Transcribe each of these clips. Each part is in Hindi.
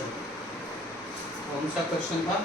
कौन सा क्वेश्चन था?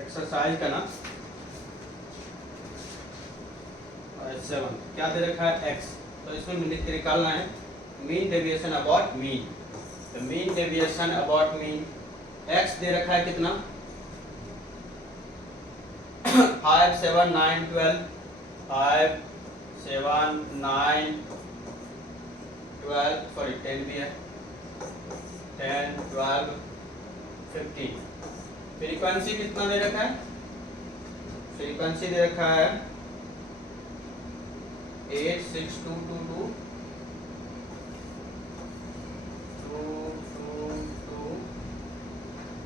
एक्सरसाइज का ना 7 क्या दे रखा है x, तो इसमें निकालना है मीन डेविएशन अबाउट मीन। तो mean deviation about mean x दे रखा है कितना 5 7 9 12 5 7 9 12 सॉरी 10 भी है 10 12 15। फ्रीक्वेंसी कितना दे रखा है? फ्रीक्वेंसी दे रखा है 86222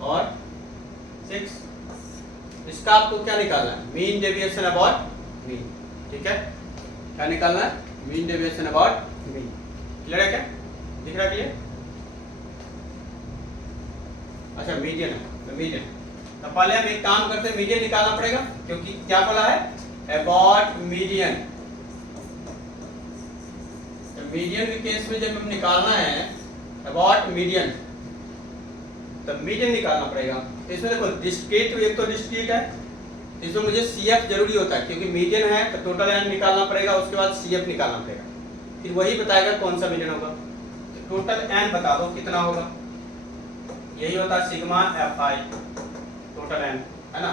और 6। इसका आपको क्या निकालना है? Mean deviation about mean. ठीक है, क्या निकालना है? Mean deviation about mean. Clear है क्या? दिख रहा है क्लियर? अच्छा मीडियन है, तो मीडियन तो पहले हम एक काम करते हैं, मीडियन निकालना पड़ेगा क्योंकि क्या बोला है? About median. तो मीडियन के केस में जब हम निकालना है अबाउट मीडियन, तो मीडियन निकालना पड़ेगा। इसमें देखो डिस्क्रीट, एक तो डिस्क्रीट है, इसमें मुझे CF जरूरी होता है क्योंकि मीडियन है तो टोटल एन निकालना पड़ेगा, उसके बाद CF निकालना पड़ेगा, फिर वही बताएगा कौन सा मीडियन होगा। तो टोटल एन बता दो कितना होगा, यही होता है सिग्मा FI टोटल एन, है ना।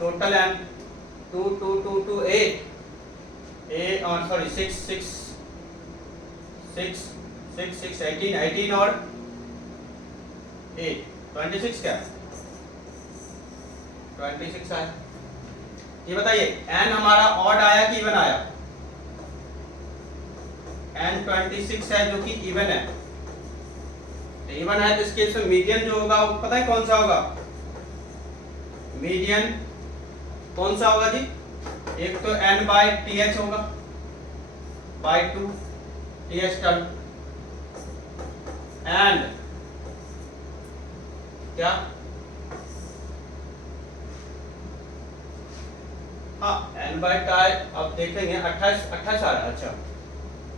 टोटल एन 2 2 2 2 8 और सॉरी 6 6 6 6 6 18 18 और 8 26 क्या है? 26 आया। ये बताइए एन हमारा ऑड आया कि इवन आया? एन 26 है जो कि इवन है। इवन है तो इसके इसमें मीडियन जो होगा वो पता है कौन सा होगा? मीडियन कौन सा होगा जी? एक तो n बाय TH होगा बाय 2 TH टर्म एंड क्या? हाँ n बाय टाई अब देखेंगे 28 28 आ रहा है। अच्छा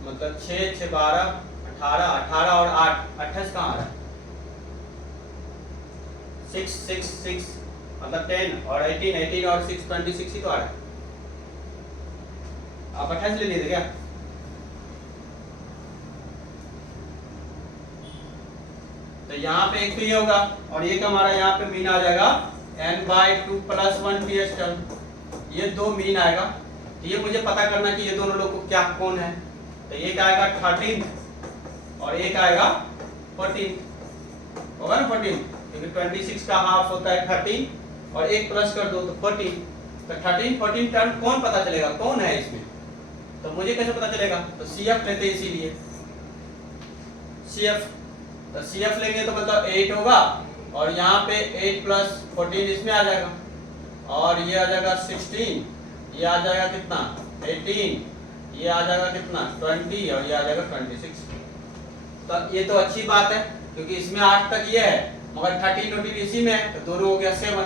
मतलब 6 6 12 18 18 और 8 28 कहाँ आ रहा है? 6 6 6 मतलब 10 और 18 18 और 6 26 ही तो आ रहा है। आप 28 ले लिए थे क्या? तो यहाँ पे एक तो ये होगा और एक हमारा यहाँ पे मीन आ जाएगा n by 2 plus 1 TH term, ये दो मीन आएगा। तो ये मुझे पता करना कि ये दोनों लोग को क्या कौन है। तो एक आएगा 13 और एक आएगा 14 होगा ना 14, क्योंकि 26 का हाफ होता है 13 और एक प्लस कर दो तो 14। तो 13 14 टर्म कौन पता चलेगा कौन है इसमें? तो मुझे कैसे पता चलेगा? तो CF लेते हैं, इसीलिए CF। तो CF लेंगे तो मतलब 8 होगा और यहाँ पे 8 प्लस 14 इसमें आ जाएगा और ये आ जाएगा 16, ये आ जाएगा कितना 18, ये आ जाएगा कितना 20 और ये आ जाएगा 26। तो ये तो अच्छी बात है क्योंकि इसमें 8 तक ये है मगर 13 14 इसी में है, तो दोनों हो गया 7,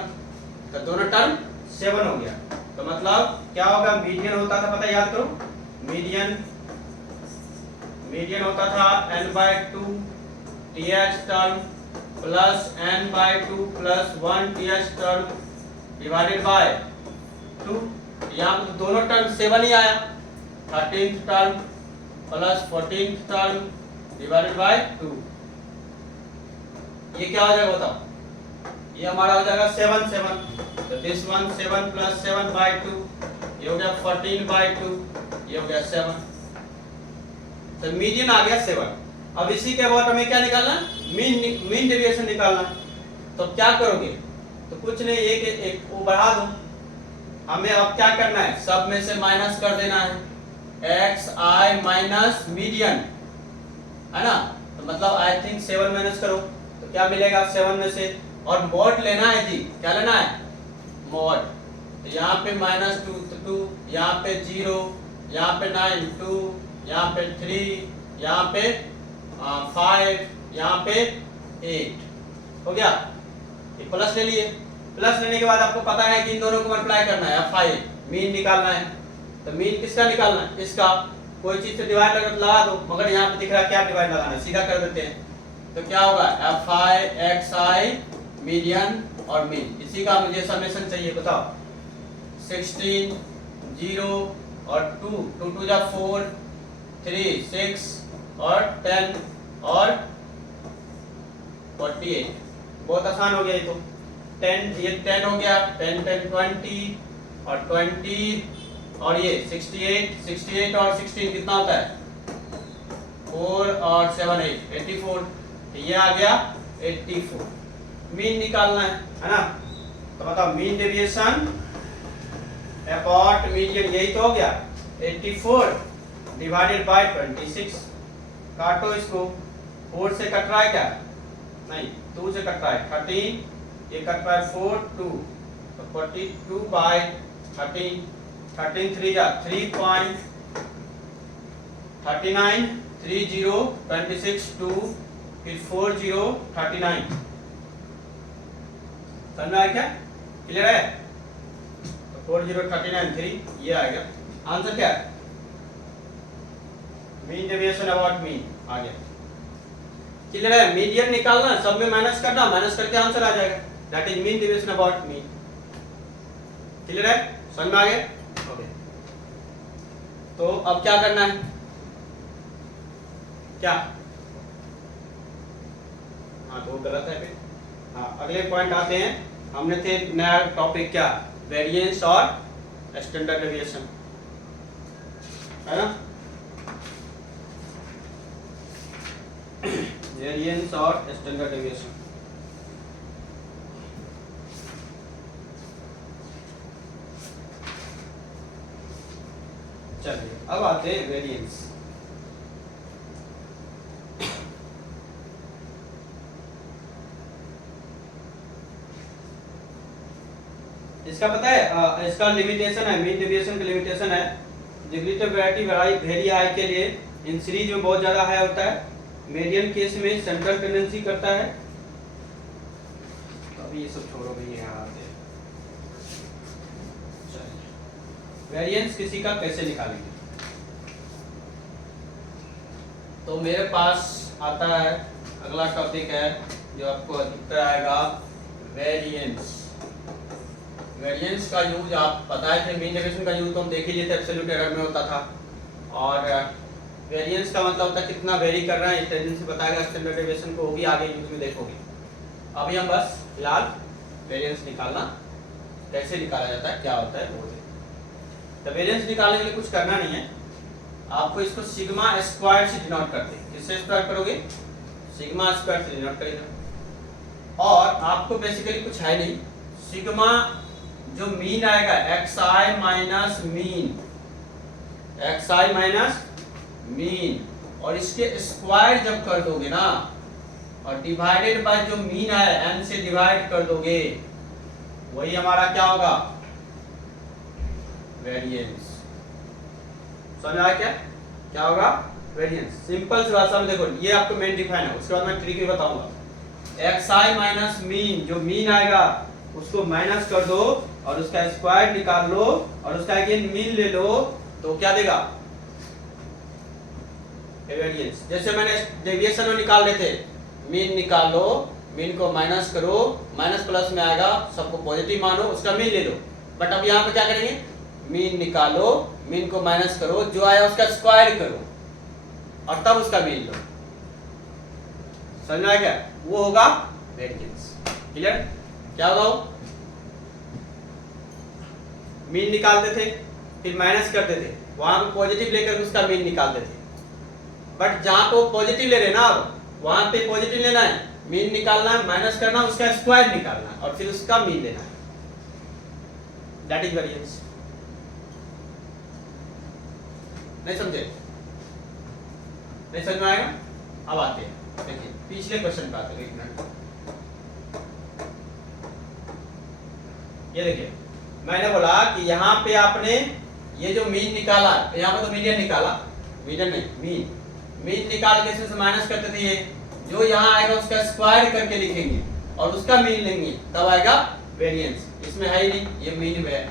तो दोनों टर्म 7 हो गया। तो मतलब क्या होगा? मीडियन होता था, पता याद करो, मीडियन होता था n by 2 TH term plus n by 2 plus 1 TH term divided by 2। यहाँ पे तो दोनों टर्म 7 ही आया, 13th term plus 14th term divided by 2। ये क्या हो जाएगा बताओ? ये हमारा हो जाएगा 7 7, तो दिस वन 7 प्लस 7 बाय 2, ये हो गया 14 बाय 2, ये हो गया 7। तो मीडियन आ गया 7। अब इसी के बाद हमें क्या निकालना है? मीन डेविएशन निकालना। तो क्या करोगे? तो कुछ नहीं, एक वो बढ़ा दो। हमें अब क्या करना है? सब में से माइनस कर देना है, xi माइनस मीडियन, है ना। तो मतलब आई थिंक 7 माइनस करो तो क्या मिलेगा 7 में से, और मॉड लेना है जी, क्या लेना है मॉड। तो यहाँ पे -2 तो 2, यहाँ पे 0, यहाँ पे 9 2, यहाँ पे 3, यहाँ पे 5, यहाँ पे 8 हो गया। ये प्लस ले लिए, प्लस लेने के बाद आपको पता है कि इन दोनों को मल्टीप्लाई करना है, F5 मीन निकालना है। तो मीन किसका निकालना है, इसका। कोई चीज से डिवाइड लगा दो, मगर यहाँ पे दिख रहा है क्या डिवाइड लगाना है, सीधा कर देते हैं। तो क्या होगा Fi Xi मीडियन और मीन, इसी का मुझे समेशन चाहिए, बताओ। 16 0 और 2 2 2 जा 4 3 6 और 10 और 48। बहुत आसान हो गया ये तो। 10 ये 10 हो गया, 10 10 20 और 20 और ये 68 और 16 कितना होता है 4 और 7 8 84। ये आ गया 84। मीन निकालना है ना। तो बताओ मीन डेविएशन अपॉन मीडियन, यही तो हो गया 84 डिवाइडेड बाय 26। काटो इसको, 4 से कट रहा है क्या, नहीं 2 से कट रहा है 13, ये कट रहा है 4 2, तो 42 बाय 13, 13 3 जा 3.39 30 26 2 फिर 40 39। समझ में आया क्या, क्लियर है। तो 40 39 3 ये आएगा आंसर। क्या है मीन डेविएशन अबाउट मीन आ गया, क्लियर है। मीडियन निकालना, सब में माइनस करना, माइनस करके आंसर आ जाएगा, that is mean deviation about mean. Clear है, समझ में आ गया। ओके, तो अब क्या करना है, क्या, हाँ तो गलत है फिर। हाँ अगले पॉइंट आते हैं, हमने थे नया टॉपिक क्या, वेरिएंस और स्टैंडर्ड डेविएशन, है ना। वेरिएंस और स्टैंडर्ड डेविएशन। चलिए अब आते हैं वेरिएंस। इसका पता है इसका लिमिटेशन है, मीन डेविएशन का लिमिटेशन है, degree of variety very high के लिए इन सीरीज में बहुत ज्यादा हाई होता है, मीडियन केस में सेंट्रल टेंडेंसी करता है। तो अभी ये सब छोड़ो भाई, यहाँ आते हैं। वेरिएंस किसी का कैसे निकालेंगे, तो मेरे पास आता है अगला टॉपिक है जो आपको अधिकतर आएगा, वेरिएंस। वेरिएंस का यूज आप पता है, मीन डेविएशन का यूज तो हम देख ही लेते, एब्सोल्यूट एरर में होता था। और वेरिएंस का मतलब होता है कितना वेरी कर रहा है, टेंडेंसी बताएगा। स्टैंडर्ड डेविएशन को होगी आगे यूज में देखोगे। अभी हम बस फिलहाल वेरिएंस निकालना कैसे निकाला जाता है, क्या होता है वो। तो वेरिएंस निकालने के लिए कुछ करना नहीं है, आपको इसको सिग्मा स्क्वायर से डिनोट करते हैं। किससे स्क्वायर करोगे, सिग्मा स्क्वायर से डिनोट करेगा। और आपको बेसिकली कुछ है नहीं, सिग्मा जो मीन आएगा xi minus mean, xi minus mean, और इसके स्क्वायर जब कर दोगे ना, और डिवाइडेड बाय जो मीन आया n से डिवाइड कर दोगे, वही हमारा क्या होगा, वेरिएंस। समझ आया क्या, क्या होगा वेरिएंस। सिंपल सी भाषा में देखो, ये आपको मेन डिफाइन है, उसके बाद मैं ट्रिक भी बताऊंगा। xi माइनस मीन, जो मीन आएगा उसको माइनस कर दो और उसका स्क्वायर निकाल लो और उसका अगेन मीन ले लो, तो क्या देगा, वेरिएंस। जैसे मैंने डेविएशन में निकाल रहे थे, मीन निकाल लो, मीन को माइनस करो, माइनस प्लस में आएगा, सबको पॉजिटिव मानो, उसका मीन ले लो। बट अब यहाँ पे क्या करेंगे, मीन निकालो, मीन को माइनस करो, जो आया उसका स्क्वायर करो और तब उसका मीन लो। समझ में आया क्या, वो होगा वेरिएंस। क्लियर, क्या होगा, मीन निकालते थे फिर माइनस करते थे, वहां पे पॉजिटिव लेकर उसका मीन निकालते थे। बट जहां पे पॉजिटिव ले रहे ना, अब वहां पे पॉजिटिव लेना है, मीन निकालना है, माइनस करना, उसका स्क्वायर निकालना है और फिर उसका मीन लेना है, दैट इज वेरिएंस। नहीं समझे, नहीं समझ में आएगा। अब आते हैं देखिए पिछले क्वेश्चन का एक मिनट, ये देखिए मैंने बोला कि यहाँ पे आपने ये जो मीन निकाला, यहाँ पे तो मीडियन निकाला, मीडियन नहीं मीन निकाल के इसमें से माइनस करते थे, ये जो यहाँ आएगा उसका स्क्वायर करके लिखेंगे और उसका मीन लेंगे, तब आएगा वेरिएंस। इसमें है ही नहीं, ये मीन में है,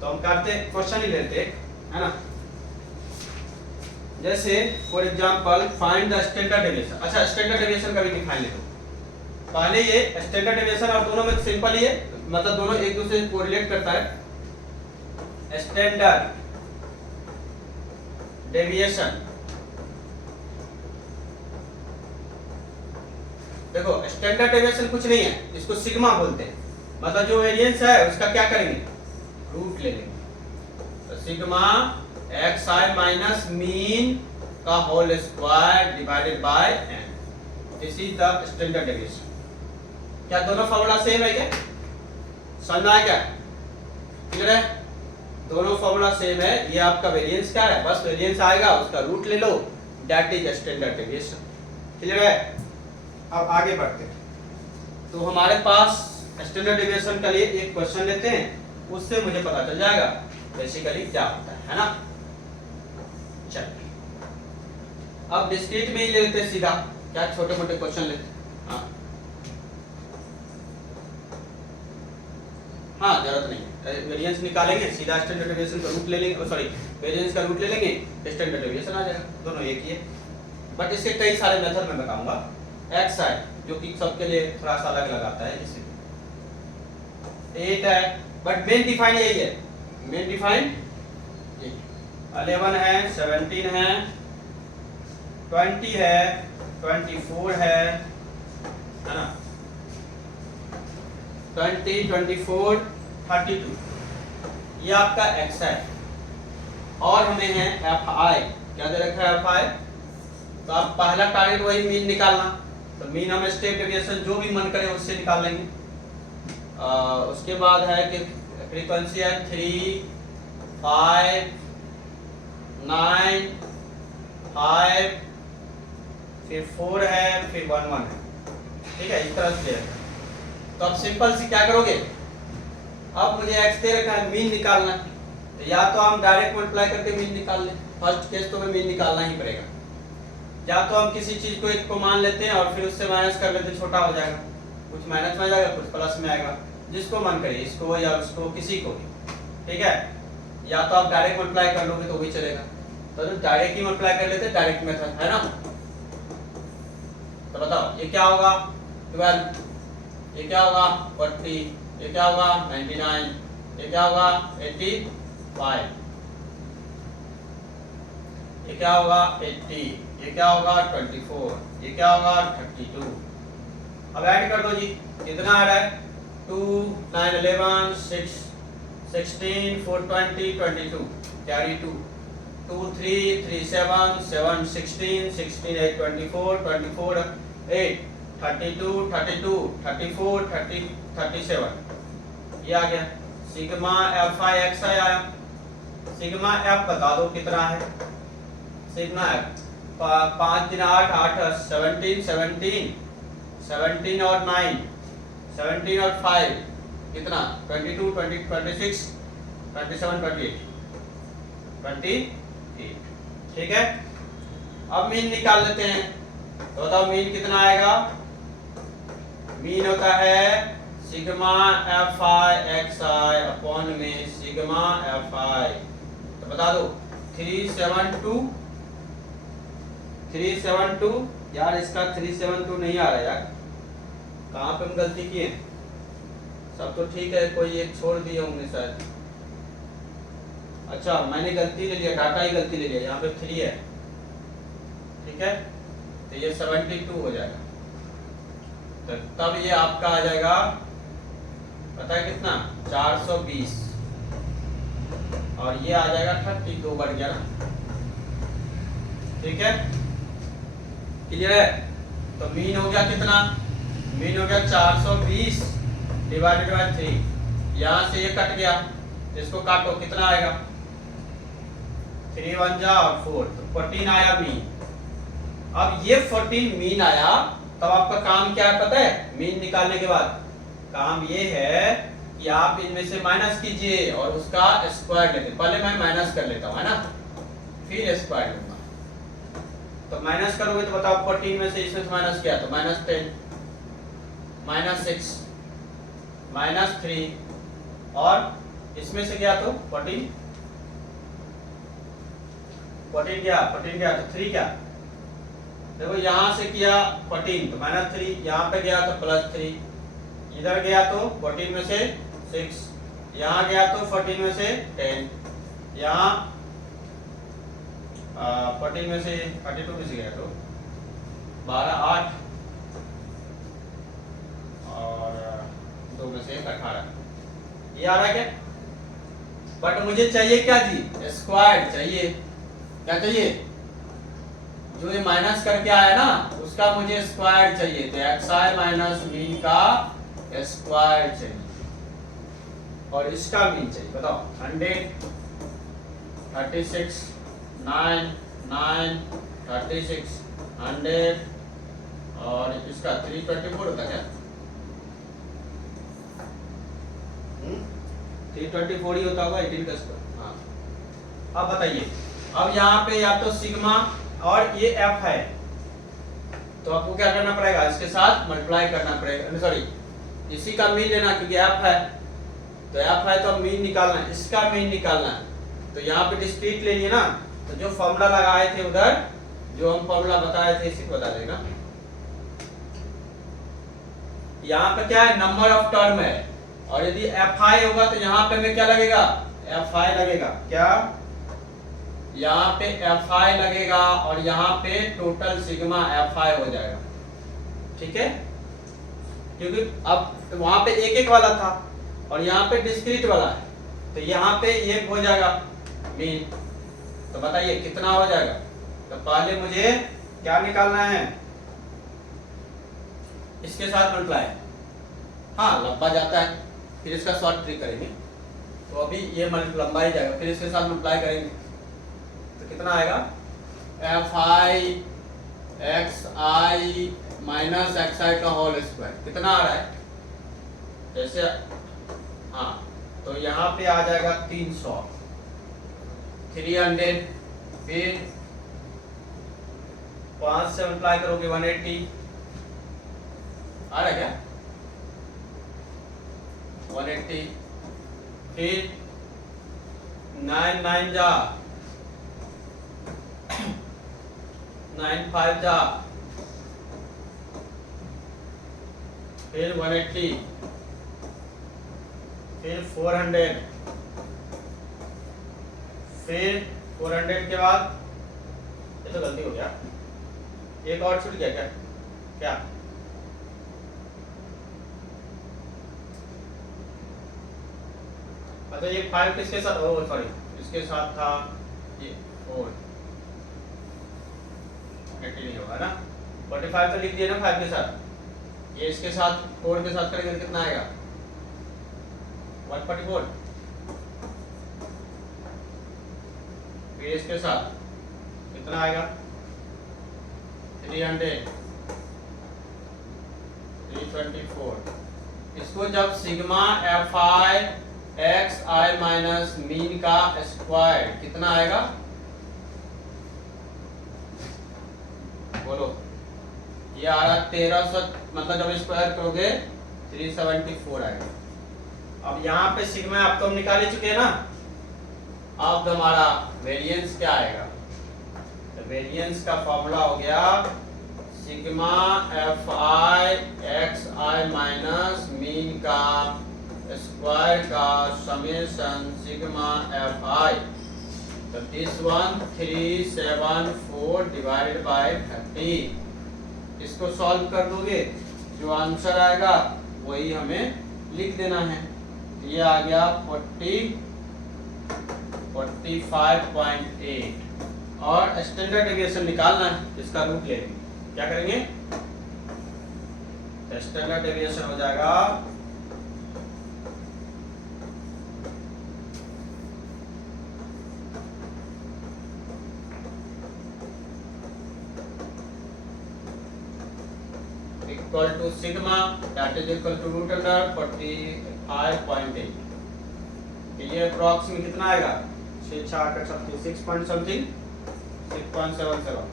तो हम करते क्वेश्चन ही लेते है ना। जैसे for example find the standard deviation. अच्छा स्टैंडर्ड डेविएशन का भी डिफाइन ले लो। पहले ये स्टैंडर्ड डेविएशन और दोनों में सिंपल ही है, मतलब दोनों एक दूसरे से कोरिलेट करता है। स्टैंडर्ड डेविएशन, देखो स्टैंडर्ड डेविएशन कुछ नहीं है, इसको सिग्मा बोलते हैं, मतलब जो वेरिएंस है उसका क्या करेंगे, रूट ले लेंगे। तो sigma x i minus mean का whole square divided by n, this is the standard deviation. क्या दोनों फॉर्मूला सेम है क्या, समझ में आया क्या, क्लियर है, दोनों फॉर्मूला सेम है। ये आपका वेरिएंस क्या है, बस वेरिएंस आएगा उसका रूट ले लो, that is standard deviation, clear है। अब आगे बढ़ते हैं, तो हमारे पास स्टैंडर्ड डेविएशन के लिए एक क्वेश्चन लेते हैं, उससे मुझे पता चल जाएगा बेसिकली क्या होता है ना। चलिए अब डिस्क्रीट में ही ले लेते हैं सीधा, क्या छोटे मोटे क्वेश्चन लेते हैं। हाँ जरूरत नहीं है, वेरिएंस निकालेंगे सीधा स्टैंडर्ड डेविएशन का रूट ले लेंगे, सॉरी वेरिएंस का रूट ले लेंगे, स्टैंडर्ड डेविएशन आ जाएगा, दोनों एक ही है। बट इसके कई सारे मेथड में बताऊंगा, एक्स आई जो कि सबके लिए थोड़ा सा अलग लगाता है, जैसे 8 है, बट मेन डिफाइन यही है, मेन डिफाइन 11 है, 17 है, 20 है, 24 है ना, 20, 24, 32, ये आपका एक्स है। और हमें है एफ आई, क्या दे रखा है एफ आई, तो आप पहला टारगेट वही मीन निकालना, तो मीन हम स्टेप डेविएशन जो भी मन करे उससे निकाल लेंगे। उसके बाद है कि फ्रीक्वेंसी है 3, 5, 9, 5, फिर 4 है, फिर 1, 1 है, ठीक है, इस तरह से। तो अब सिंपल सी क्या करोगे, अब मुझे एक्स दे रखा है, मीन निकालना, तो या तो हम डायरेक्ट मल्टीप्लाई करके मीन निकाल लें, फर्स्ट केस तो हमें मीन निकालना ही पड़ेगा, या तो हम किसी चीज को एक को मान लेते हैं और फिर उससे माइनस कर लेते, छोटा हो जाएगा, कुछ माइनस में आ जाएगा कुछ प्लस में आएगा, जिसको मन करे, इसको या उसको, किसी को भी, ठीक है। या तो आप डायरेक्ट मल्टीप्लाई कर लोगे तो भी चलेगा, तो जो डायरेक्ट ही मल्टीप्लाई कर लेते, डायरेक्ट मेथड है ना। तो बताओ ये क्या होगा 12, ये क्या होगा 40, ये क्या होगा 99, ये क्या होगा 85, ये क्या होगा 80, ये क्या होगा 24, ये क्या होगा 32। अब ऐड कर दो जी, कितना आ रहा है 2, 9, 11, 6, 16, 4, 20, 22, कैरी 2, 2, 3, 3, 7, 7, 16, 16, 8, 24, 24, 8, 32, 32, 34, 30, 37, ये आ गया। सिग्मा एफ आई एक्स आई आया, सिग्मा एफ बता दो कितना है, सिग्मा एफ 5 दिन 8, 8, 17, 17, 17 और 9, 17 और 5 कितना 22, 20, 26, 27, 28, 28, ठीक है। अब मीन निकाल लेते हैं, तो बताओ मीन कितना आएगा, मीन होता है sigma F I x I upon में सिग्मा एफ आई, तो बता दो 372, 372, यार इसका 372 नहीं आ रहा यार, कहाँ पे हम गलती किए, सब तो ठीक है, कोई एक छोड़ दिए होंगे शायद, अच्छा मैंने गलती ले लिया, डाटा ही गलती ले लिया, यहाँ पे 3 है, ठीक है, तो ये 72 हो जाएगा, तो तब ये आपका आ जाएगा पता है कितना 420, और ये आ जाएगा 32 बढ़ गया ना, ठीक है, क्लियर है। तो मीन हो गया कितना, मीन हो गया 420 डिवाइडेड बाय 3, यहाँ से ये कट गया, इसको काटो कितना आएगा 3 1 जा और 4, तो 14 आया मीन, अब ये 14 मीन आया, तब आपका काम क्या है पता है? मीन निकालने के बाद काम ये है कि आप इनमें से माइनस कीजिए और उसका स्क्वायर लेते। पहले मैं माइनस कर लेता हूं, है ना, फिर स्क्वायर लूंगा। तो माइनस करोगे तो बताओ 14 में से इसमें माइनस किया तो -10, -6, -3 और इसमें से गया तो 14 गया तो 3 क्या? देखो यहां से किया 14 तो -3, यहां पे गया तो +3, इधर गया तो 14 में से 6, यहां गया तो 14 में से 10, यहां 14 में से 32 में से गया तो 12, 8 और 2 में से 18। ये आ रहा है क्या? बट मुझे चाहिए क्या जी? स्क्वायर चाहिए। क्या चाहिए? जो ये माइनस करके आया ना उसका मुझे स्क्वायर चाहिए, तो xi माइनस मीन का स्क्वायर चाहिए और इसका मीन चाहिए। बताओ 100, 36, 9, 9, 36, 100 और इसका 324 होता क्या? 324 ही होता होगा 18 का स्क्वायर। हाँ, अब बताइए, अब यहाँ पे या तो सिग्मा और ये f है, तो आपको क्या करना पड़ेगा? इसके साथ मल्टीप्लाई करना पड़ेगा, सॉरी इसी का मीन लेना, क्योंकि f है तो f है तो मीन निकालना है, इसका मीन निकालना है। तो यहाँ पे डिस्क्रीट ले लिए ना, तो जो फॉर्मूला लगाए थे उधर, जो हम फॉर्मूला बताए थे इसी को बता देगा। यहाँ पे क्या है? नंबर ऑफ टर्म है, और यदि fi होगा तो यहाँ पे में क्या लगेगा? fi लगेगा। क्या? यहाँ पे fi लगेगा और यहाँ पे टोटल सिग्मा fi हो जाएगा। ठीक है, क्योंकि अब वहां पे एक एक वाला था और यहाँ पे डिस्क्रीट वाला है, तो यहाँ पे एक हो जाएगा मीन। तो बताइए कितना हो जाएगा? तो पहले मुझे क्या निकालना है? इसके साथ मल्टीप्लाई। हाँ, लंबा जाता है, फिर इसका शॉर्ट ट्रिक करेंगे, तो अभी ये लंबा ही जाएगा, फिर इसके साथ मल्टीप्लाई करेंगे तो कितना आएगा? fi xi माइनस xi का होल स्क्वायर कितना आ रहा है? जैसे हाँ, तो यहाँ पे आ जाएगा 300, 300, फिर 5 से मल्टीप्लाई करोगे 180 आ रहा है क्या? 180, फिर 9 9 जा 9 5 जा, फिर 180, फिर 400, फिर 400 के बाद ये तो गलती हो गया, एक और छूट गया क्या? क्या? अच्छा, ये 5 किसके साथ? ओह सॉरी, इसके साथ था ये 4, 80 नहीं होगा ना, 45 तो लिख दिया ना 5 के साथ, ये इसके साथ 4 के साथ करेंगे तो कितना आएगा? 144, फिर इसके साथ कितना आएगा? 300, 324। इसको जब sigma fi xi minus mean का स्क्वायर कितना आएगा? बोलो, ये आ रहा 1300, मतलब जब स्क्वायर करोगे 374 आएगा। अब यहाँ पे सिग्मा आप तो हम निकाल ही चुके हैं ना, अब हमारा वेरिएंस क्या आएगा? तो वेरिएंस का फॉर्मूला हो गया sigma fi xi minus mean का स्क्वायर का समेशन सिग्मा fi, तो दिस वन 374 डिवाइडेड बाय 30। इसको सॉल्व कर दोगे, जो आंसर आएगा वही हमें लिख देना है। ये आ गया 45.8 और स्टैंडर्ड डेविएशन निकालना है, इसका रूट ले लेंगे। क्या करेंगे? स्टैंडर्ड डेविएशन हो जाएगा equal to sigma that is equal to root under 45.8। ये अप्रॉक्स में कितना आएगा 6 6 8 36 6 पॉइंट समथिंग 6.77।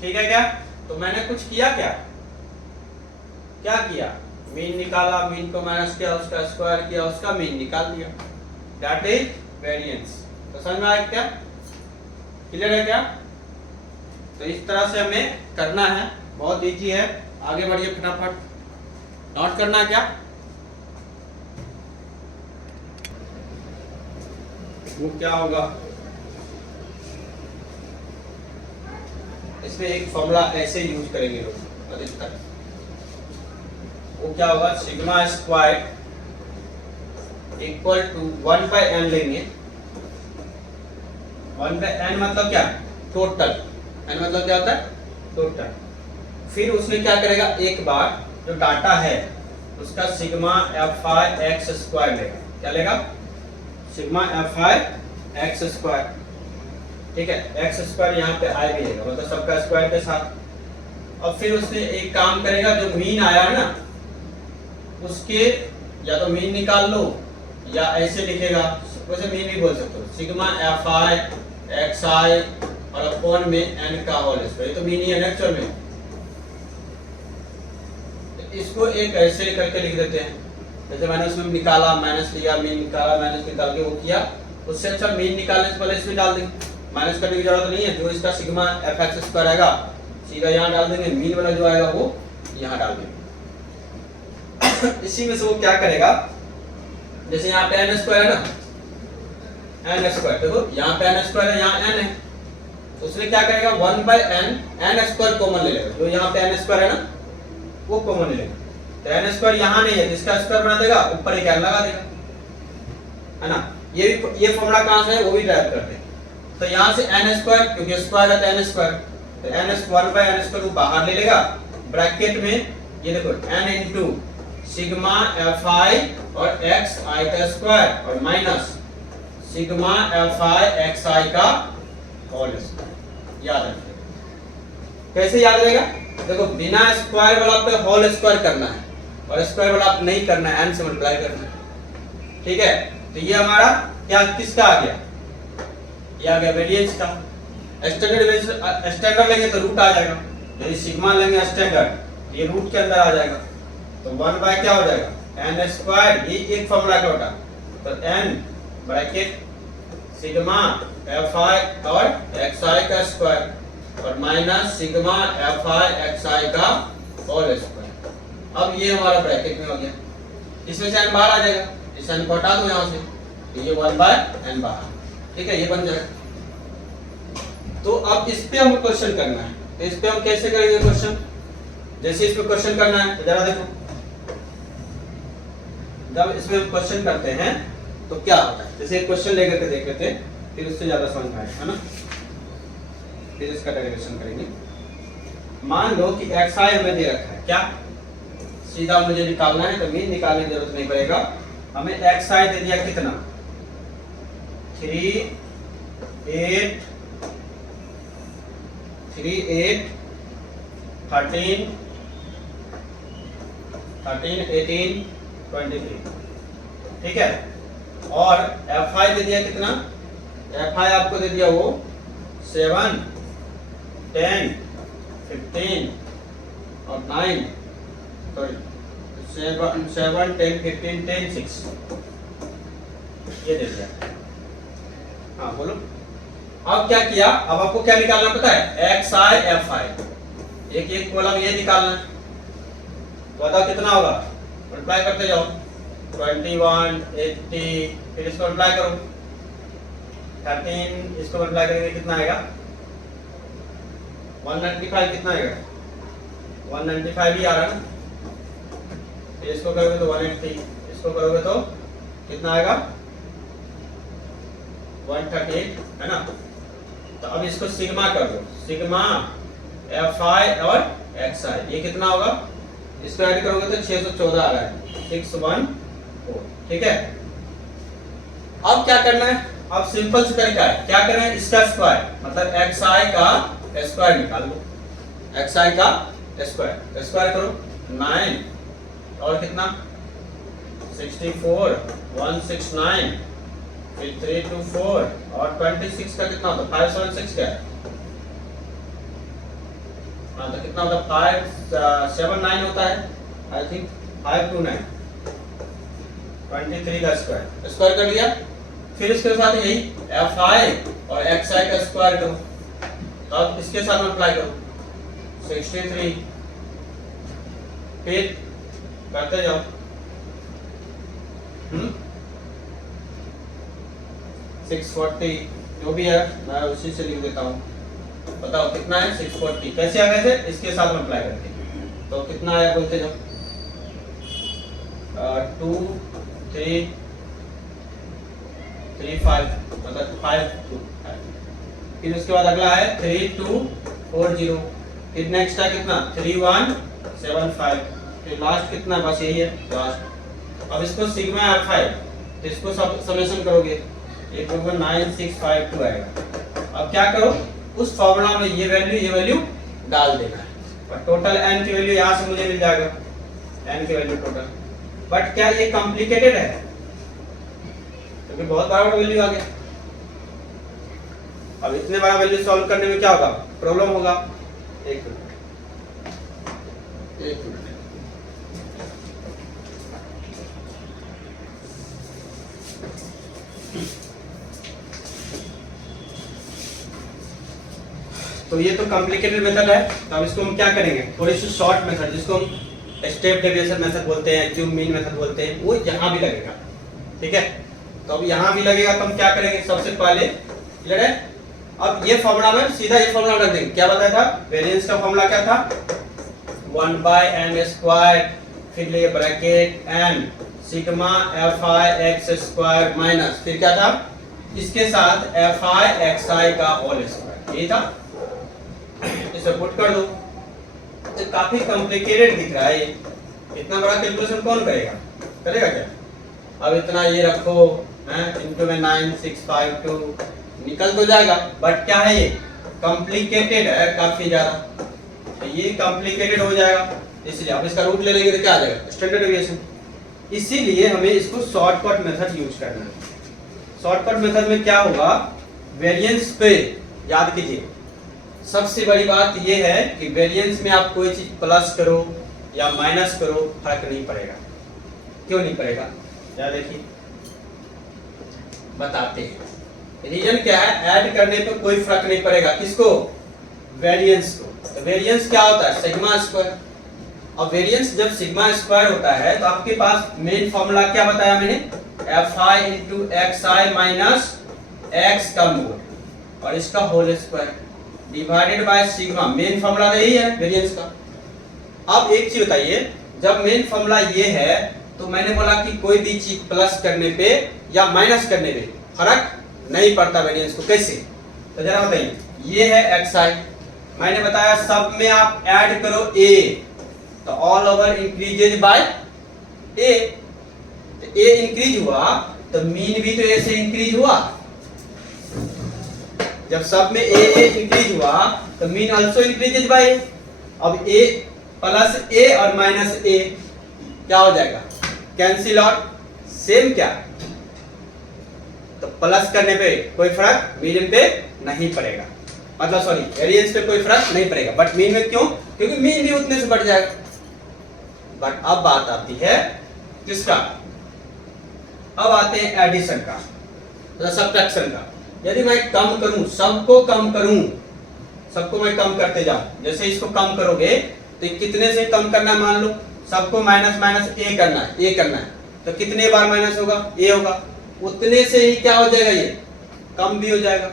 ठीक है क्या? तो मैंने कुछ किया, क्या किया, मीन निकाला, मीन को माइनस किया, उसका स्क्वायर किया, उसका मीन निकाल दिया, दैट इज वेरिएंस। तो समझ में आया क्या? क्लियर है क्या? तो इस तरह से हमें करना है, बहुत इजी है। आगे बढ़िए फटाफट। नोट करना क्या, वो क्या होगा, इसमें एक फॉर्मूला ऐसे यूज करेंगे लोग अधिकतर। वो क्या होगा, sigma square equal to 1/n लेंगे। 1/n मतलब क्या, टोटल। n मतलब क्या होता है, टोटल। फिर उसने क्या करेगा, एक बार जो डाटा है उसका सिग्मा fi x स्क्वायर लेगा। क्या लेगा, सिग्मा fi x स्क्वायर। ठीक है, x स्क्वायर यहाँ पे आई भी लेगा, मतलब सबका स्क्वायर के साथ। और फिर उसने एक काम करेगा, जो मीन आया है ना उसके या तो मीन निकाल लो या ऐसे लिखेगा, वैसे मीन भी बोल सकते हो, सिग्मा fi xi और अपॉन में n का होल स्क्वायर। तो मीन ही है एक्चुअल में। तो इसको एक ऐसे करके लिख देते हैं, जैसे मैंने उसमें निकाला माइनस लिया, मीन निकाला माइनस निकाल के वो किया। उससे अच्छा मीन निकालने से पहले इसमें डाल देंगे, माइनस करने की जरूरत नहीं है। जो इसका सिग्मा fx स्क्वायर आएगा सीधा यहाँ डाल देंगे, मीन वाला जो आएगा वो यहाँ डाल देंगे। इसी में से वो क्या करेगा, जैसे यहाँ पे n स्क्वायर है ना, n स्क्वायर, देखो यहाँ पे n स्क्वायर है, यहाँ n है, तो उसने क्या करेगा 1/n n स्क्वायर कॉमन ले लेगा। जो यहाँ पे n स्क्वायर है ना वो कॉमन ले लेगा। तो n स्क्वायर यहाँ नहीं है, जिसका स्क्वायर बना देगा ऊपर एक n लगा देगा, है ना। ये फॉर्मूला कहाँ से है वो भी ड्राइव करते हैं। तो यहाँ से n स्क्वायर, क्योंकि स्क्वायर है तो n स्क्वायर, तो n 1/n स्क्वायर वो बाहर ले लेगा, ब्रैकेट में ये देखो n इनटू सिग्मा fi और xi का स्क्वायर और माइनस सिग्मा fi xi का होल स्क्वायर। याद रखिए। कैसे याद रहेगा, देखो बिना स्क्वायर वाला पे होल स्क्वायर करना है और स्क्वायर वाला पे नहीं करना है, n से मल्टीप्लाई करना है। ठीक है, तो ये हमारा क्या किसका आ गया, ये आ गया वेरिएंस का। स्टैंडर्ड लेंगे तो रूट आ जाएगा, यदि सिग्मा लेंगे स्टैंडर्ड ये रूट के अंदर आ जाएगा। तो 1 क्या हो जाएगा n स्क्वायर, ये एक फॉर्मूला का होता। तो n ब्रैकेट सिग्मा fi और xi का स्क्वायर और माइनस सिग्मा fi xi का होल स्क्वायर। अब ये हमारा ब्रैकेट में हो गया, इसमें से n बाहर आ जाएगा, इस n को हटा दो यहाँ से, तो ये 1/n बाहर। ठीक है, ये बन जाएगा। तो अब इस पे हमें क्वेश्चन करना है, तो इस पे हम कैसे करेंगे क्वेश्चन, जैसे इस पे क्वेश्चन करना है तो जरा देखो, जब इसमें हम क्वेश्चन करते हैं तो क्या होता है, जैसे एक क्वेश्चन लेकर के देख लेते हैं, फिर उससे ज्यादा समझ में आएगा, है ना। फिर इसका डेरिवेशन करेंगे। मान लो कि xi हमें दे रखा है, क्या सीधा मुझे निकालना है, तो मीन निकालने की जरूरत नहीं पड़ेगा। हमें xi दे दिया कितना 3 8 13 18 23। ठीक है, और fi दे दिया कितना, fi आपको दे दिया वो 7 10 15 और 9, सॉरी 7 10 15 10 6 ये दे दिया। हाँ बोलो, अब क्या किया, अब आपको क्या निकालना पता है, xi fi, एक एक कॉलम ये निकालना है। तो बताओ कितना होगा, मल्टीप्लाई करते जाओ, 21 80, फिर इसको मल्टीप्लाई करो 13, इसको मल्टीप्लाई करेंगे कितना आएगा 195, कितना आएगा 195 ही आ रहा है ना। फिर इसको करोगे तो 180, इसको करोगे तो कितना आएगा 138, है ना। तो अब इसको सिग्मा कर दो, सिग्मा fi और xi, ये कितना होगा, इसको ऐड करोगे तो 614 आ रहा है 614। ठीक है, अब क्या करना है, अब सिंपल से तरीका है, क्या करना है, इसका स्क्वायर मतलब xi का स्क्वायर निकाल लो, xi का स्क्वायर, स्क्वायर करो 9 और कितना 64 169 फिर 324 और 26 का कितना होता है 576 क्या है, हाँ तो कितना होता है 579 होता है आई थिंक 529 23 का स्क्वायर, स्क्वायर कर लिया। फिर इसके साथ यही fi और xi का स्क्वायर करो, अब इसके साथ मल्टीप्लाई करो 63 फिर करते जाओ 640 जो भी है मैं उसी से लिख देता हूँ, बताओ कितना है 640, कैसे आ गए थे इसके साथ मल्टीप्लाई करके, तो कितना आया बोलते जाओ 2 3 3 5 मतलब 5 2 फिर उसके बाद अगला है 3240 फिर नेक्स्ट है कितना 3175 फिर लास्ट कितना बस यही है लास्ट। अब इसको सिग्मा f5 तो इसको सब समेशन करोगे ये 9652 आएगा। अब क्या करो उस फॉर्मूला में ये वैल्यू डाल देना है और टोटल n की वैल्यू यहाँ से मुझे मिल जाएगा n की वैल्यू टोटल। बट क्या ये कॉम्प्लिकेटेड है क्योंकि बहुत बड़ा वैल्यू आ गया। अब इतने बड़ा वैल्यू सॉल्व करने में क्या होगा प्रॉब्लम होगा। एक मिनट तो ये तो कॉम्प्लिकेटेड मेथड है, तो अब इसको हम क्या करेंगे थोड़ी सी शॉर्ट मेथड जिसको हम स्टेप डेविएशन मेथड बोलते हैं, क्यूब मीन मेथड बोलते हैं, वो यहाँ भी लगेगा। ठीक है तो अब यहाँ भी लगेगा तो हम क्या करेंगे सबसे पहले क्लियर है। अब ये फॉर्मूला में सीधा ये फॉर्मूला रख देंगे, क्या बताया था वेरिएंस का फॉर्मूला क्या था 1/n² फिर लिए bracket n sigma fi x square minus फिर क्या था इसके साथ fi xi का होल स्क्वायर, यही था। इसे पुट कर दो तो काफी कॉम्प्लिकेटेड दिख रहा है ये, इतना बड़ा कैलकुलेशन कौन करेगा क्या। अब इतना ये रखो इनटू में 9652 निकल तो जाएगा बट क्या है ये कॉम्प्लिकेटेड है काफी ज्यादा, तो ये कॉम्प्लिकेटेड हो जाएगा इसलिए अब इसका रूट ले लेंगे तो क्या आ जाएगा स्टैंडर्ड डेविएशन। इसीलिए हमें इसको शॉर्टकट मेथड यूज करना है। शॉर्टकट मेथड में क्या होगा वेरिएंस पे याद कीजिए सबसे बड़ी बात यह है कि वेरिएंस में आप कोई चीज प्लस करो या माइनस करो फर्क नहीं पड़ेगा। क्यों नहीं पड़ेगा क्या देखिए बताते हैं। रीजन क्या है ऐड करने पे कोई फर्क नहीं पड़ेगा किसको वेरिएंस को। तो वेरिएंस क्या होता है सिग्मा स्क्वायर। अब वेरिएंस जब सिग्मा स्क्वायर होता है तो आपके पास मेन फॉर्मूला क्या बताया मैंने fi into xi minus x का मोड और इसका whole square divided by sigma, main formula तो यही है वेरिएंस का। अब एक चीज बताइए जब मेन फॉर्मूला ये है तो मैंने बोला कि कोई भी चीज प्लस करने पे या माइनस करने पे फर्क नहीं पड़ता वेरिएंस को, कैसे तो जरा बताइए। ये है xi मैंने बताया सब में आप ऐड करो a तो all over increases by a, तो a इंक्रीज हुआ तो मीन भी तो a से इंक्रीज हुआ। जब सब में a इंक्रीज हुआ तो mean also increases by a। अब a प्लस a और माइनस a क्या हो जाएगा कैंसिल आउट सेम क्या तो प्लस करने पे कोई फर्क मीन पे नहीं पड़ेगा, मतलब सॉरी वेरिएंस पे कोई फर्क नहीं पड़ेगा बट मीन में क्यों क्योंकि मीन भी उतने से बढ़ जाएगा। बट अब बात आती है किसका अब आते हैं एडिशन का मतलब सब्ट्रैक्शन का। यदि मैं कम करूं सबको मैं कम करते जाऊं जैसे इसको कम करोगे तो कितने से कम करना है मान लो सबको माइनस माइनस a करना है तो कितने बार माइनस होगा a होगा उतने से ही क्या हो जाएगा ये कम भी हो जाएगा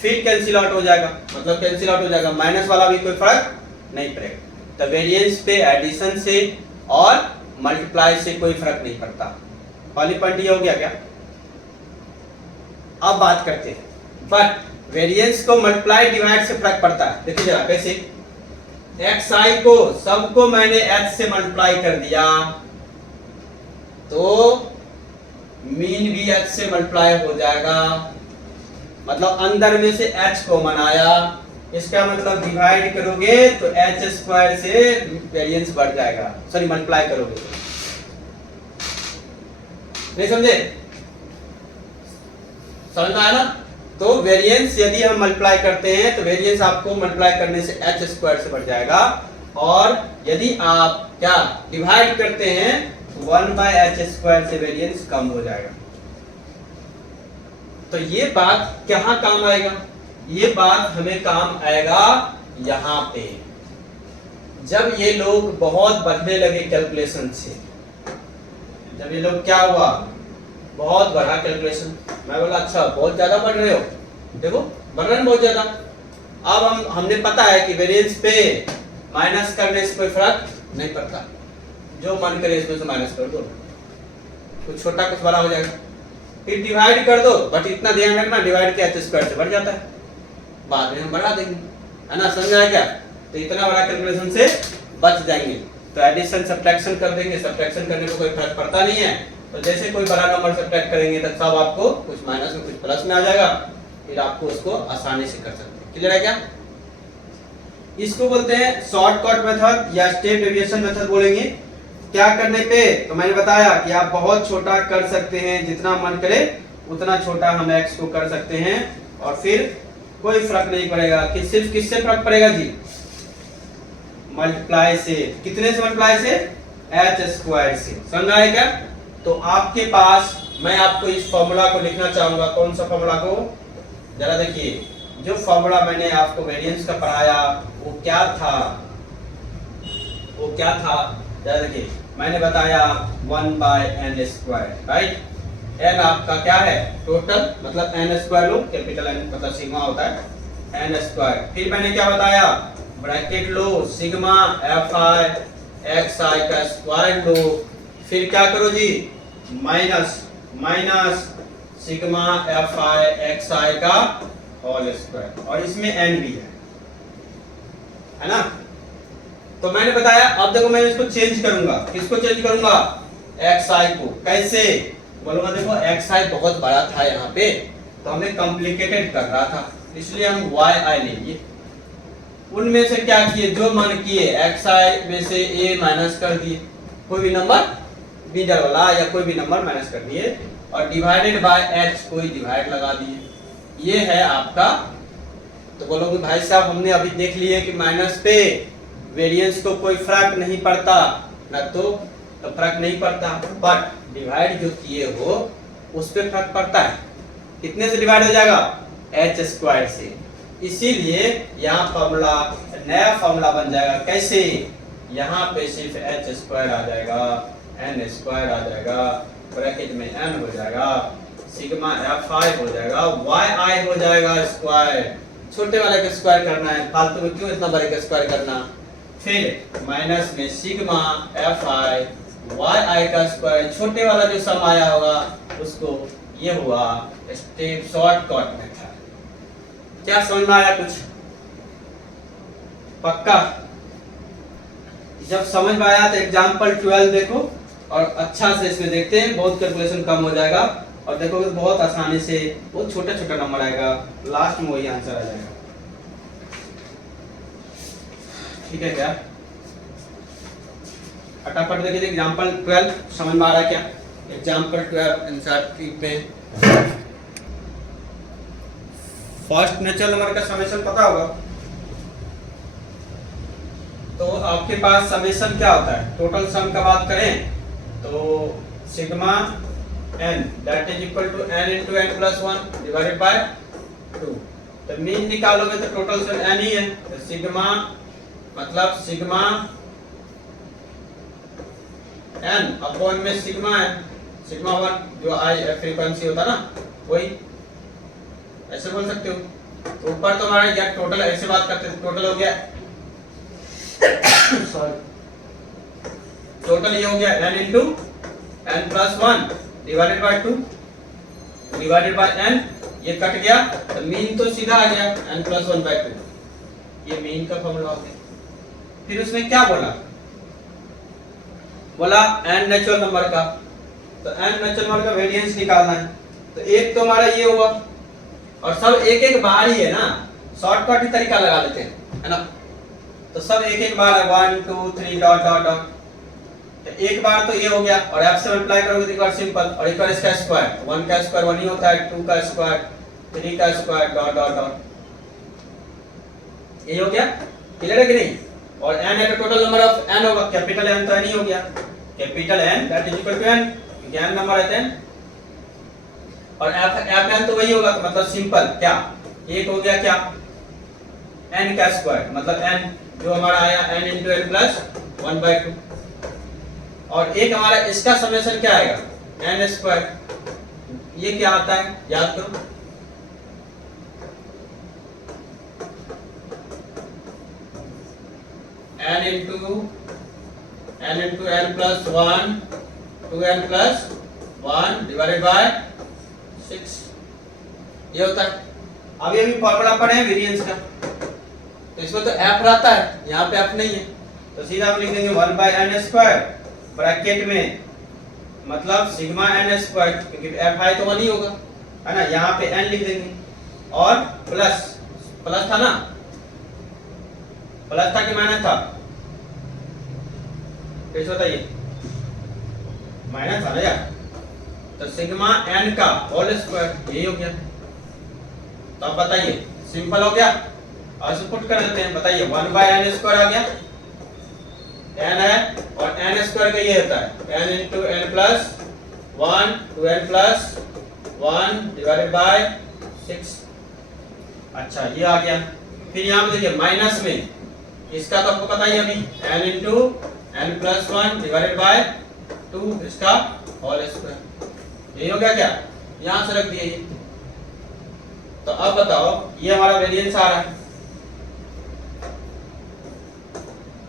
फिर कैंसिल आउट हो जाएगा मतलब कैंसिल आउट हो जाएगा माइनस वाला भी कोई फर्क नहीं पड़ेगा। तो वेरिएंस पे एडिशन से और मल्टीप्लाई से कोई फर्क नहीं पड़ता। पहली पॉइंट ये हो गया क्या। अब बात करते हैं बट वेरिएंस को मल्टीप्लाई डिवाइड से फर्क पड़ता है। देखिए जरा कैसे xi को सबको मैंने h से मल्टीप्लाई कर दिया तो मीन भी h से मल्टीप्लाई हो जाएगा मतलब अंदर में से h कॉमन आया इसका मतलब डिवाइड करोगे तो एच स्क्वायर से वेरिएंस बढ़ जाएगा, सॉरी मल्टीप्लाई करोगे तो। नहीं समझे? समझ में आया ना? तो वेरिएंस यदि हम मल्टीप्लाई करते हैं तो वेरिएंस आपको मल्टीप्लाई करने से एच स्क्वायर से बढ़ जाएगा, और यदि आप क्या डिवाइड करते हैं तो 1/h² से वेरिएंस कम हो जाएगा। तो ये बात कहां काम आएगा? ये बात हमें काम आएगा यहां पे, जब ये लोग बहुत बढ़ने लगे कैलकुलेशन से। जब ये लोग क्या हुआ, बहुत बढ़ा कैलकुलेशन, मैं बोला अच्छा बहुत ज्यादा बढ़ रहे हो, देखो बढ़ रहे हैं बहुत ज्यादा। अब हमने पता है कि वेरिएंस पे माइनस करने से कोई फर्क नहीं पड़ता, जो मन करे इसमें से माइनस कर दो, कुछ छोटा कुछ बड़ा हो जाएगा। फिर डिवाइड कर दो, बट इतना ध्यान रखना डिवाइड के h² से बढ़ जाता है, बाद में हम बढ़ा देंगे, है ना? समझ आया क्या? तो इतना बड़ा कैलकुलेशन से बच जाएंगे। तो एडिशन सब्ट्रैक्शन कर देंगे, सब्ट्रैक्शन करने में कोई फर्क पड़ता नहीं है। तो जैसे कोई बड़ा नंबर सब्ट्रैक्ट करेंगे तो सब आपको कुछ माइनस में कुछ प्लस में आ जाएगा, फिर आपको उसको आसानी से कर सकते हैं। क्लियर है क्या? इसको बोलते हैं शॉर्टकट मेथड या स्टेप डेविएशन मेथड बोलेंगे। क्या करने पे? तो मैंने बताया कि आप बहुत छोटा कर सकते हैं, जितना मन करे उतना छोटा हम x को कर सकते हैं, और फिर कोई फर्क नहीं पड़ेगा कि सिर्फ किससे फर्क पड़ेगा जी? मल्टीप्लाई से। कितने से मल्टीप्लाई से? h² से। समझ आया क्या? तो आपके पास मैं आपको इस फॉर्मूला को लिखना चाहूंगा। कौन सा फॉर्मूला को? जरा देखिए, जो फॉर्मूला मैंने आपको वेरिएंस का पढ़ाया वो क्या था? वो क्या था? जरा देखिए, मैंने बताया 1/n², राइट? n आपका क्या है? टोटल, मतलब n² लो, कैपिटल N मतलब सिग्मा होता है, n²। फिर मैंने क्या बताया? ब्रैकेट लो, सिग्मा fi xi का स्क्वायर लो, फिर क्या करो जी? माइनस सिग्मा fi xi का होल स्क्वायर, और इसमें n भी है ना? तो मैंने बताया, अब देखो मैं इसको चेंज करूंगा। किसको चेंज करूंगा? xi को। कैसे बोलूंगा? देखो xi बहुत बड़ा था यहाँ पे, तो हमें कॉम्प्लिकेटेड कर रहा था, इसलिए हम yi ले लिए। उनमें से क्या किए? जो मन किए xi में से a माइनस कर दिए, कोई भी नंबर बीजर वाला या कोई भी नंबर माइनस कर दिए, और डिवाइडेड बाय h कोई डिवाइड लगा दिए। ये है आपका। तो बोलोगे भाई साहब हमने अभी देख लिए कि माइनस पे वेरिएंस को कोई फर्क नहीं पड़ता ना, तो फर्क नहीं पड़ता, बट डिवाइड जो किए हो उस पे फर्क पड़ता है। कितने से डिवाइड हो जाएगा? h² से। इसीलिए यहाँ फॉर्मूला, नया फॉर्मूला बन जाएगा। कैसे? यहाँ पे सिर्फ h² आ जाएगा, n² आ जाएगा, ब्रैकेट में n हो जाएगा, सिग्मा fi हो जाएगा, yi हो जाएगा स्क्वायर। छोटे वाले का स्क्वायर करना है, फालतू में क्यों इतना बड़े का स्क्वायर करना? फिर माइनस में सिग्मा fi yi का स्क्वायर, छोटे वाला जो सम आया होगा उसको। ये हुआ स्टेप शॉर्टकट मेथड। क्या समझ में आया कुछ? पक्का? जब समझ में आया तो एग्जाम्पल 12 देखो, और अच्छा से इसमें देखते हैं, बहुत कैलकुलेशन कम हो जाएगा, और देखोगे तो बहुत आसानी से बहुत छोटा छोटा नंबर आएगा, लास्ट में वही आंसर आ जाएगा। ठीक है क्या? फटाफट देखिए एग्जाम्पल 12 समझ में आ रहा है क्या? एग्जाम्पल 12 एनसीईआरटी पे फर्स्ट नेचुरल नंबर का समेशन पता होगा। तो आपके पास समेशन क्या होता है? टोटल सम का बात करें तो sigma n that is equal to n into n plus 1 divided by 2। तो मीन निकालोगे तो टोटल सम n ही है, तो सिग्मा मतलब सिग्मा n अपॉन में सिग्मा n, सिग्मा 1 जो आई फ्रीक्वेंसी होता ना, वही ऐसे बोल सकते हो। ऊपर तो हमारा या टोटल ऐसे बात करते हैं, टोटल हो गया सॉरी, टोटल ये हो गया n into n plus 1 divided by 2 divided by n, ये कट गया तो मीन तो सीधा आ गया n plus 1 by 2, ये मीन का फॉर्मूला हो गया। फिर उसमें क्या बोला n नेचुरल नंबर का, तो n नेचुरल नंबर का वेरिएंस निकालना है। तो एक तो हमारा ये हुआ, और सब एक एक बार ही है ना, शॉर्टकट ही तरीका लगा लेते हैं, है ना। तो सब एक एक बार है, 1 2 3 डॉट डॉट डॉट। तो एक बार तो ये हो गया, और f से मल्टीप्लाई करोगे तो एक बार सिंपल, और एक बार इसका स्क्वायर, 1 का स्क्वायर 1 ही होता है, 2 का स्क्वायर 3 का स्क्वायर डॉट डॉट डॉट। ये हो गया, क्लियर है कि नहीं। और n है तो टोटल नंबर ऑफ n होगा, कैपिटल N तो n ही हो गया, capital N that is equal to n, क्योंकि n नंबर है 10। और fn तो वही होगा, तो मतलब सिंपल क्या, एक हो गया क्या, n का स्क्वायर, मतलब n जो हमारा आया n into n plus 1/2, और एक हमारा इसका समेशन क्या आएगा, n स्क्वायर। ये क्या आता है याद करो, n into n plus 1 2n plus 1 divided by 6, ये होता है। अभी अभी फॉर्मूला पढ़े हैं वेरिएंस का, तो इसमें तो f रहता है, यहाँ पे f नहीं है, तो सीधा हम लिख देंगे 1 by n स्क्वायर ब्रैकेट में, मतलब सिग्मा n स्क्वायर, क्योंकि f है तो 1 ही होगा, है ना। यहाँ पे n लिख देंगे, और प्लस, प्लस था ना, प्लस था कि माइनस था, कैसे बताइए, माइनस था ना यार। तो सिग्मा n का होल स्क्वायर, यही हो गया। तो अब बताइए, सिंपल हो गया, और इसे पुट कर देते हैं, बताइए 1 by n स्क्वायर आ गया, n है, और n स्क्वायर का ये होता है n into n plus 1 2n plus 1 divided by 6। अच्छा ये आ गया। फिर यहाँ पे देखिए माइनस में, इसका तो आपको पता ही अभी, n into n plus 1 divided by 2, इसका होल स्क्वायर, यही हो गया क्या, यहाँ से रख दिए ये। तो अब बताओ, ये हमारा वेरिएंस आ रहा है,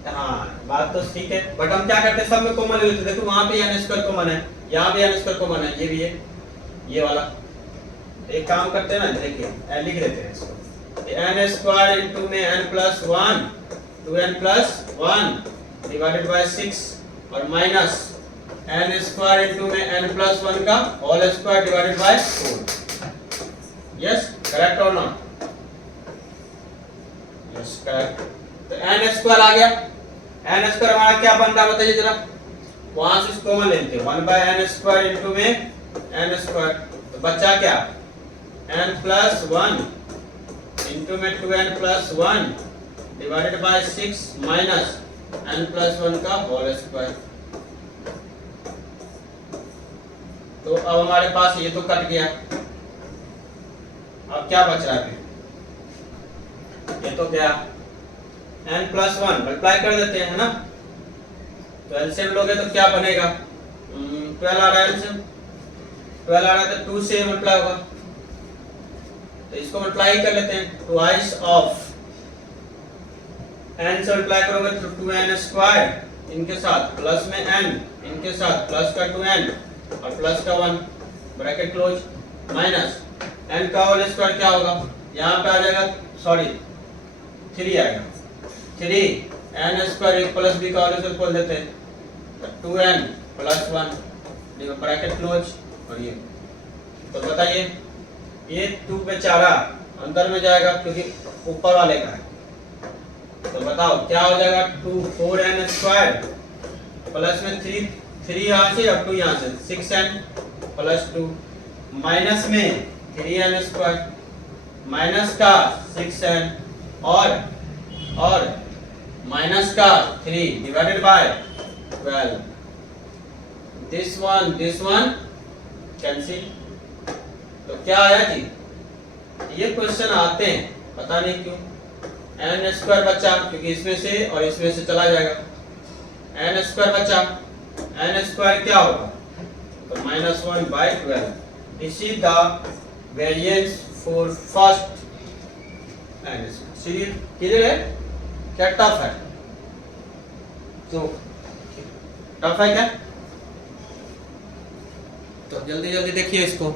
हाँ बात तो ठीक है, बट हम क्या करते हैं, सब में कॉमन ले लेते हैं। देखो वहां पे n स्क्वायर कॉमन है, यहाँ भी n स्क्वायर कॉमन है, ये भी है, ये वाला। एक काम करते हैं ना, देखिए n लिख देते हैं इसको, n स्क्वायर इनटू में n plus 1 2n plus 1 divided by 6, और माइनस n स्क्वायर इनटू में n plus 1 का whole square divided by 4। Yes, correct और नॉट, यस करेक्ट। तो n स्क्वायर आ गया, n स्क्वायर हमारा क्या बन रहा है बताइए जरा, वहां से कॉमन लेते हैं, 1 by n स्क्वायर इनटू में n स्क्वायर, तो बचा क्या, n plus 1 इनटू में 2n plus 1 divided by 6 minus n plus 1 का होल स्क्वायर। तो अब हमारे पास ये तो कट गया, अब क्या बच रहा है फिर, ये तो गया, n plus 1 मल्टीप्लाई कर देते हैं, है ना। तो एलसीएम लोगे तो क्या बनेगा, 12 आ रहा है, एलसीएम 12 आ रहा है, तो 2 से मल्टीप्लाई होगा, तो इसको मल्टीप्लाई कर लेते हैं, ट्वाइस ऑफ n से मल्टीप्लाई करोगे तो 2n स्क्वायर, इनके साथ प्लस में n, इनके साथ प्लस का 2n और प्लस का 1 ब्रैकेट क्लोज, माइनस n का होल स्क्वायर क्या होगा, यहाँ पे आ जाएगा, सॉरी 3 आएगा, 3 n स्क्वायर एक प्लस b का होल स्क्वायर खोल देते हैं, तो 2n plus 1 ब्रैकेट क्लोज, और ये तो बताइए, ये 2 बेचारा अंदर में जाएगा क्योंकि ऊपर वाले का है, तो बताओ क्या हो जाएगा, 2 4n स्क्वायर प्लस में 3 यहाँ से, अब 2 यहाँ से 6n प्लस 2, माइनस में 3n स्क्वायर माइनस का 6n, और माइनस का 3 divided by 12, this one cancel. तो क्या आया जी, ये क्वेश्चन आते हैं पता नहीं क्यों, n स्क्वायर बचा क्योंकि इसमें से और इसमें से चला जाएगा, n स्क्वायर बचा, n स्क्वायर क्या होगा, तो -1 by 12, this is the variance for first n square. Clear है, क्या टफ है, तो टफ है क्या, तो जल्दी जल्दी देखिए इसको।